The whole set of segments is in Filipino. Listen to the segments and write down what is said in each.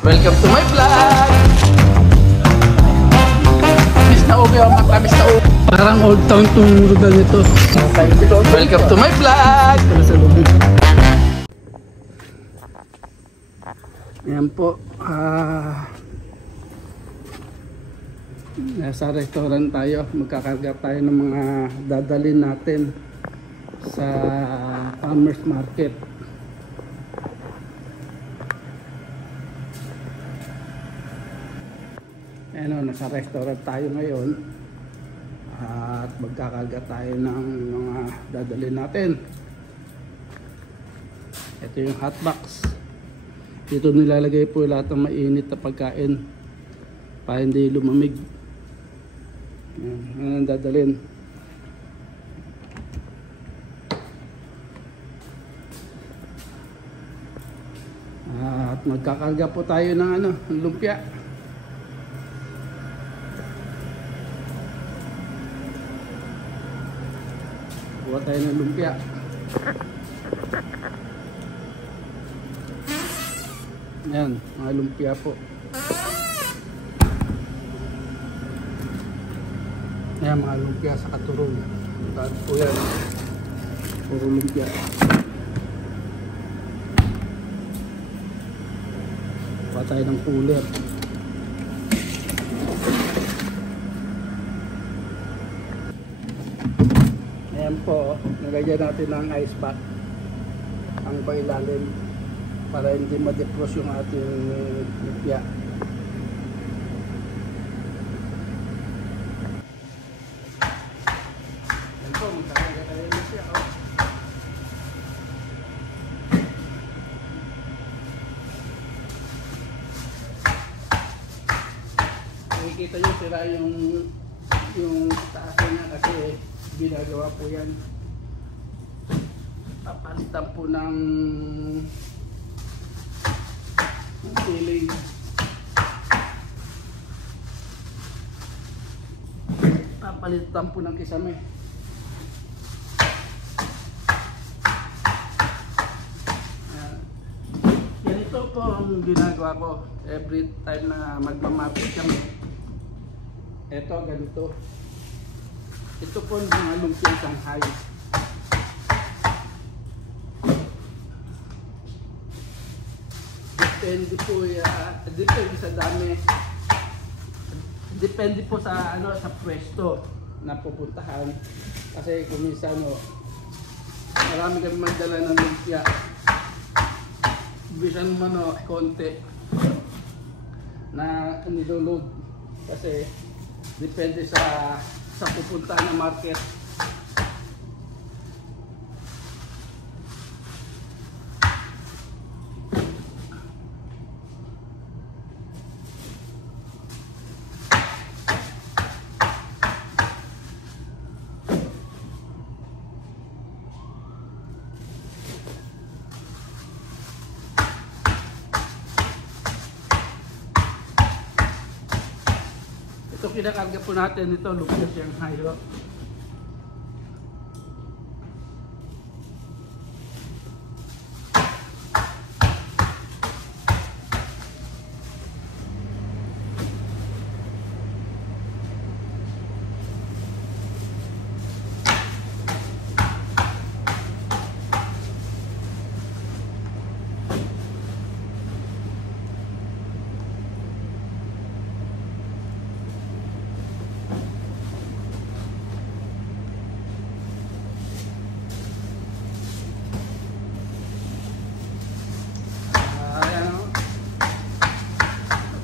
Welcome to my vlog! Miss na ubi ang matamis na ubi. Parang old town tong lugar nito. Welcome to my vlog! Ayan po. Nasa restaurant tayo. Magkakarga tayo ng mga dadalhin natin sa farmers market. Ayan o, nasa restaurant tayo ngayon. At magkakarga tayo ng mga dadalhin natin. Ito yung hotbox. Dito nilalagay po lahat ng mainit na pagkain para hindi lumamig. Yan ang dadalhin. At magkakarga po tayo ng lumpia. Kuha tayo ng lumpia. Ayan, mga lumpia po. Ayan, mga lumpia sa katurong. Taas po yan. Puro lumpia. Kuha tayo ng cooler. Ayan po, nagagyan natin ng ice pack ang pailalim para hindi ma-defrost yung ating lumpia. Ayan po, magkakaga tayo ng lumpia. Nakikita nyo sira yung taas niya kasi ginagawa po yan. Papalitan po ng ceiling. Papalitan po ng kisame. Ganito po ang ginagawa ko every time na magmamarket kami. Ito ganito. Ito po mga lumpia Shanghai. Depende po depende sa dami. Depende po sa sa pwesto na pupuntahan. Kasi kung minsan marami kami magdala ng lumpia. Bisan man konti na nilulog kasi depende sa pupuntahan na market. Ito kinakarga po natin ito, lumpia Shanghai.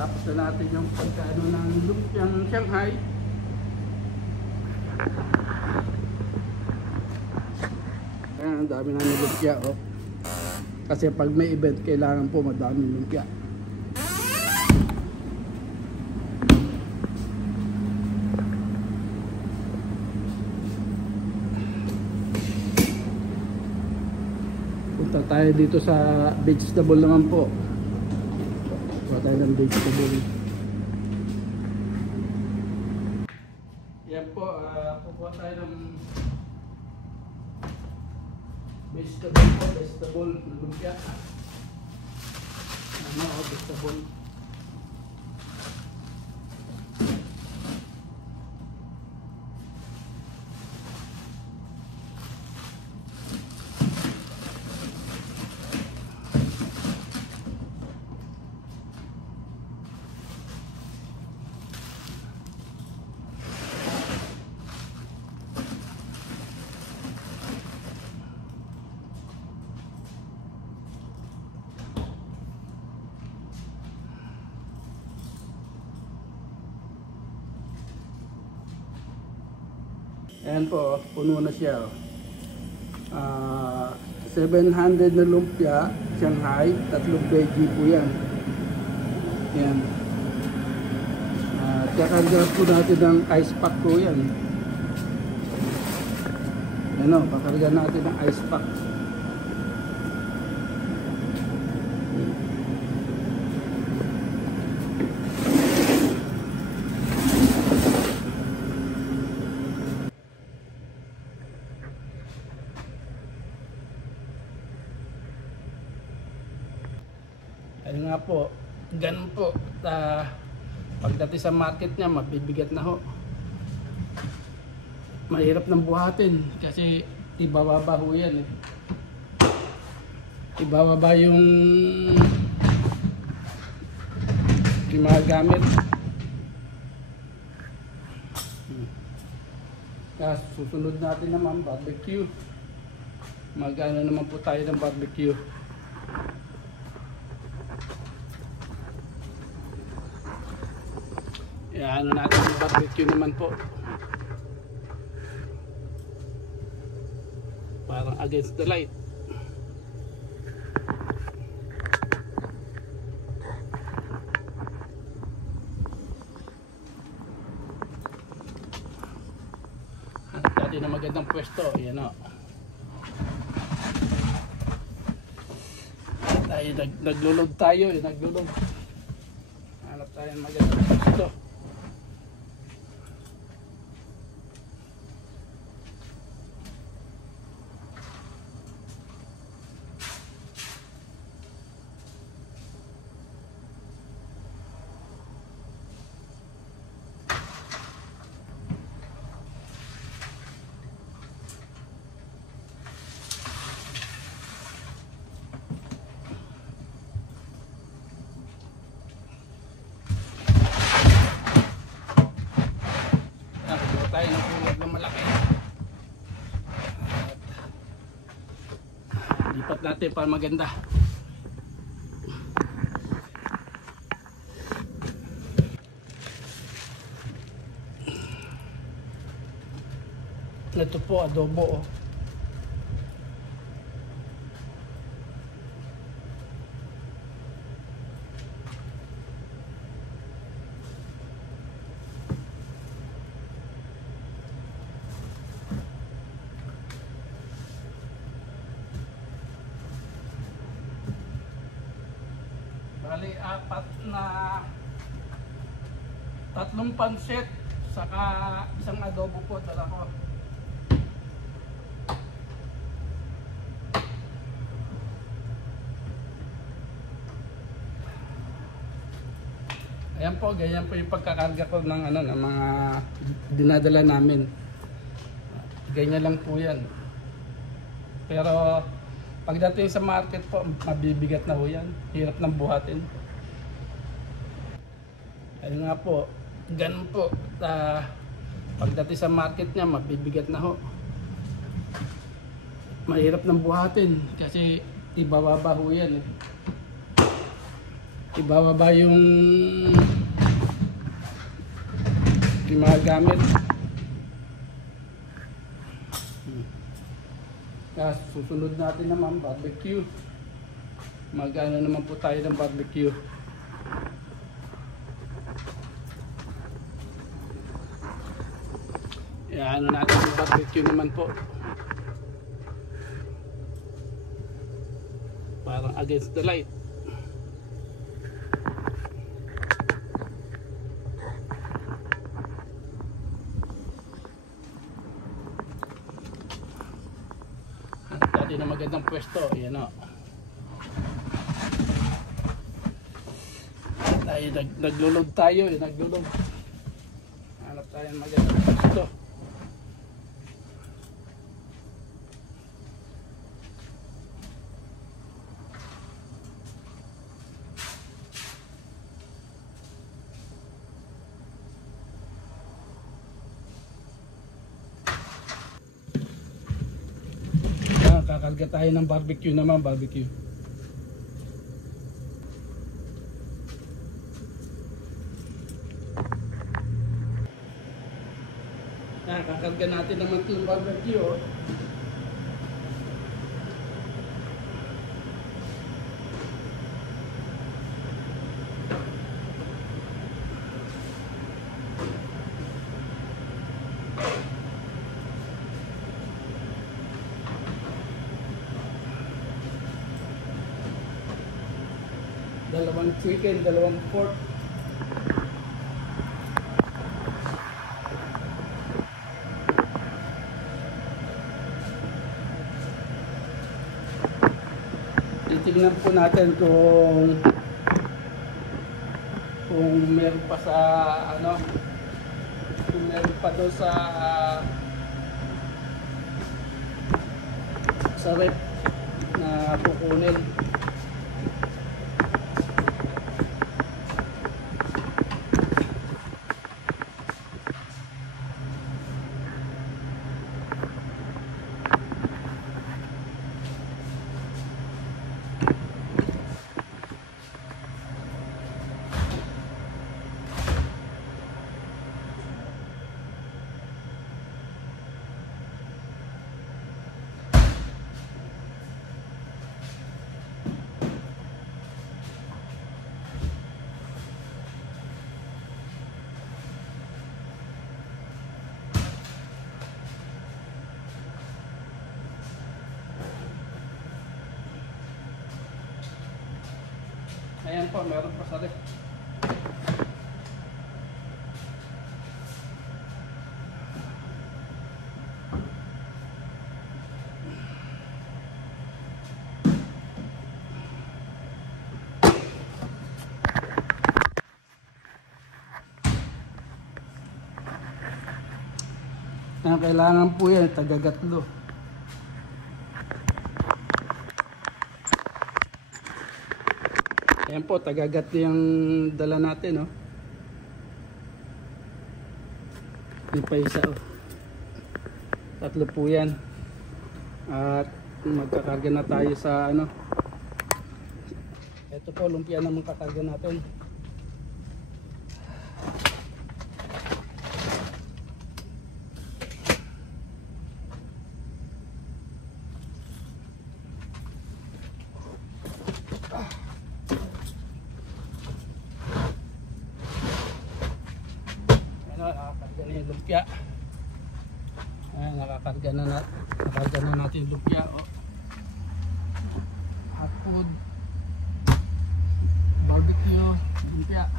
Tapos na natin yung pagkaano ng lumpiang Shanghai. Ayan, ang dami na ng lumpia kasi pag may event kailangan po madami lumpia. Punta tayo dito sa vegetable naman po. Kuha tayo ng vegetable. Yan po, kukuha tayo ng vegetable lumpia. ano, vegetable. Ayan po, puno na siya. 700 na lumpia, Shanghai, 3 veggie po yan. Yan. Kakarga po natin ng ice pack po yan. Ano, kakarga natin ng ice pack. Ayun nga po, ganun po. Pagdating sa market niya, mabibigat na ho. Mahirap nang buhatin kasi ibababa ho yan eh. Ibababa yung mga gamit. Kasi susunod natin naman barbecue. Magano naman po tayo ng barbecue. Ano natin yung barbecue naman po. Parang against the light. Dati na magandang pwesto. Yan o. Naglulog tayo. Naglulog. Hanap tayo ng magandang pwesto. Tayo ng kulog na malaki. Lipat natin para maganda. Ito po adobo oh. Bali, 3 pansit saka isang adobo po dala ko. Ayan po, ganyan po yung pagkakarga ko ng ng mga dinadala namin. Ganyan lang po 'yan. Pero pagdating sa market po, mabibigat na ho yan. Hirap ng buhatin. Ayun nga po, ganun po. Pagdating sa market niya, mabibigat na ho. Mahirap ng buhatin kasi ibababa ho yan eh. Ibababa yung mga gamit. Kasi susunod natin naman barbecue. Magano naman po tayo ng barbecue. Ano natin yung barbecue naman po. Parang against the light. Dati na magandang pwesto. Yan o. Ay, naglulog tayo eh, naglulog. Hanap tayo ng maganda dito. Kakarga tayo ng barbecue naman, barbecue. Kakarga natin naman itong barbecue. Oh. Dalawang chicken, dalawang pork. Titignan po natin kung meron pa sa ano, kung meron pa doon sa rep na kukunin. Ayan po, meron pa sa rep. Kailangan po yan, tagagatlo. Ayan po, tagagat yung dala natin, no? Hindi pa isa, oh. Tatlo po yan. At magkakarga na tayo sa, ano. Ito po, lumpia naman kakarga natin. Nakakarga na yung lumpia. Ayan, nakakarga na natin yung lumpia. Oh. Hot food, barbecue, lumpia. Oh.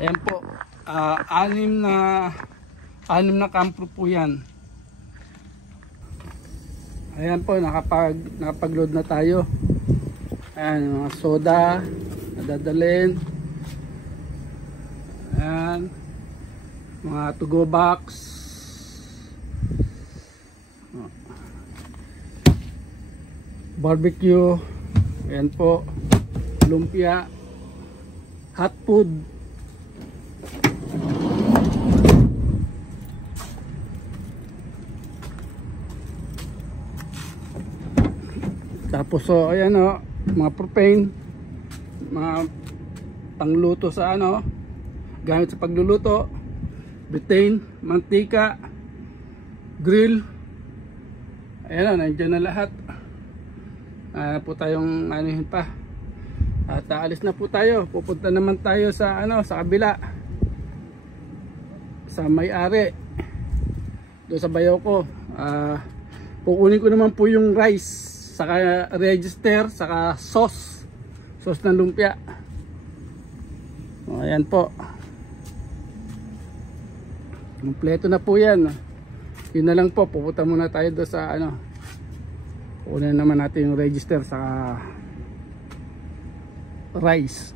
Ayan po, anim na kampro po yan. Ayan po, nakapag-load na tayo. Ayan, mga soda na dadalhin. Ayan, mga to-go box. Barbecue. Ayan po, lumpia, hot food. Tapos so ayan o, mga propane, mga pangluto sa ano, gamit sa pagluluto, butane, mantika, grill. Ayan o, nandiyan na lahat. Po tayong anuhin pa. At aalis na po tayo. Pupunta naman tayo sa ano, sa kabila, sa may-ari, doon sa bayaw ko. Pukunin ko naman po yung rice, saka register, saka sauce ng lumpia. Ayan po, kompleto na po yan. Yun na lang po, pupunta muna tayo doon sa ano, kunin naman natin yung register saka rice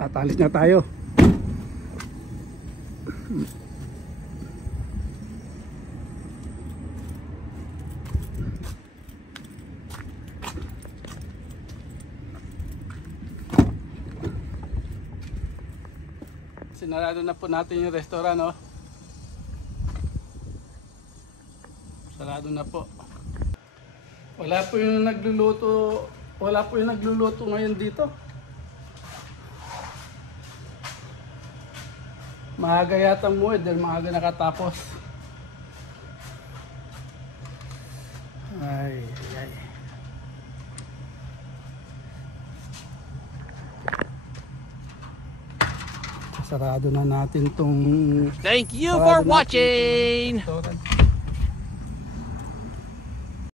at alis na tayo. Sinarado na po natin yung restaurant, no? Sarado na po. Wala po yung nagluluto ngayon dito. Maaga yata mo dahil maaga nakatapos. Ay. Sarado na natin tong... Thank you for watching.